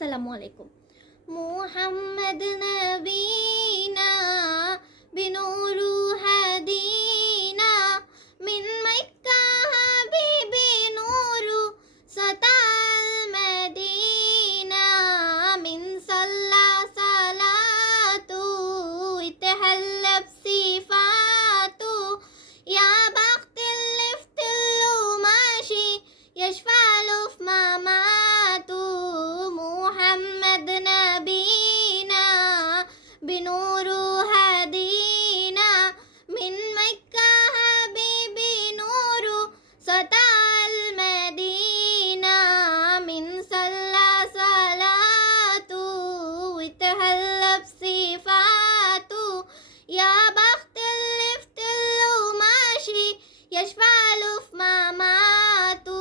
আসসালামু আলাইকুম। মুহাম্মদ নবীনা বিনুরু হাদিনা মিন মক্কা হাবিবি নূরু সাতাল মদিনা মিন সাল্লা সালাতু ইতহাল্লাব সিফাতু ইয়া বাক্তিল লিফতিল মাশি يشفع في مماتو محمد نبينا بنور هدينا من مكة حبيبي نور سطع المدينة من صلى صلاته وتهلى بصفاته يا بخت اللي في ماشي يشفع له في مماته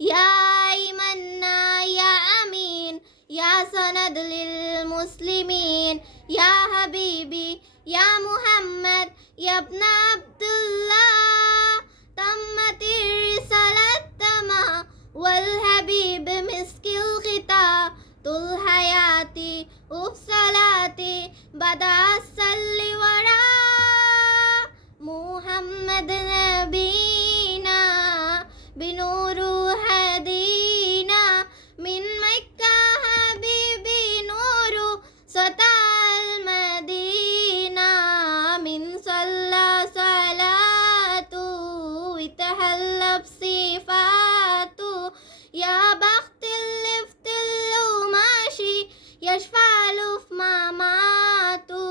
يا أيمنا يا أمين يا سند للمسلمين يا حبيبي يا محمد يا ابن عبد الله تمت الرسالة تما والحبيب مسك الختام طول حياتي وبصلاتي بدأ أصلي وراه محمد نبينا بنور هدينا من مكة حبيبي نور سطع المدينة من صلى صلاته وتهلى بصفاته يا بخت اللي في ماشي يشفع له في مماته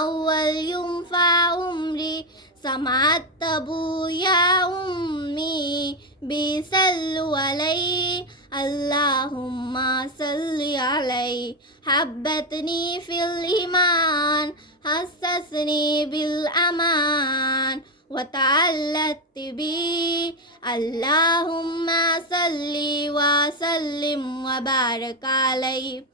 أول يوم في عمري سمعت أبويا أمي بيصلوا علي اللهم صل علي حبتني في الإيمان حسسني بالأمان وتعلقت بي اللهم صل وسلم وبارك عليه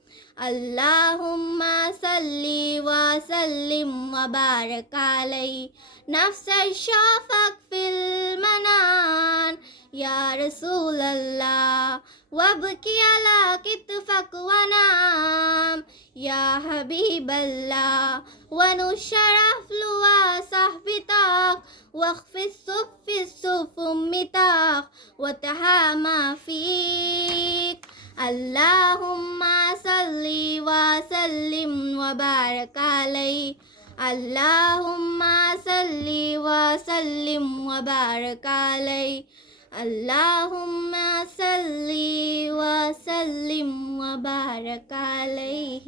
اللهم صل وسلم وبارك عليه نفس شافك في المنام يا رسول الله وابكي على كتفك ونام يا حبيب الله ونشرف له صحبتك واخفض صف الصف أمتك وتهامى فيك اللهم صل وسلم وبارك عليه اللهم صل وسلم وبارك عليه اللهم صل وسلم وبارك عليه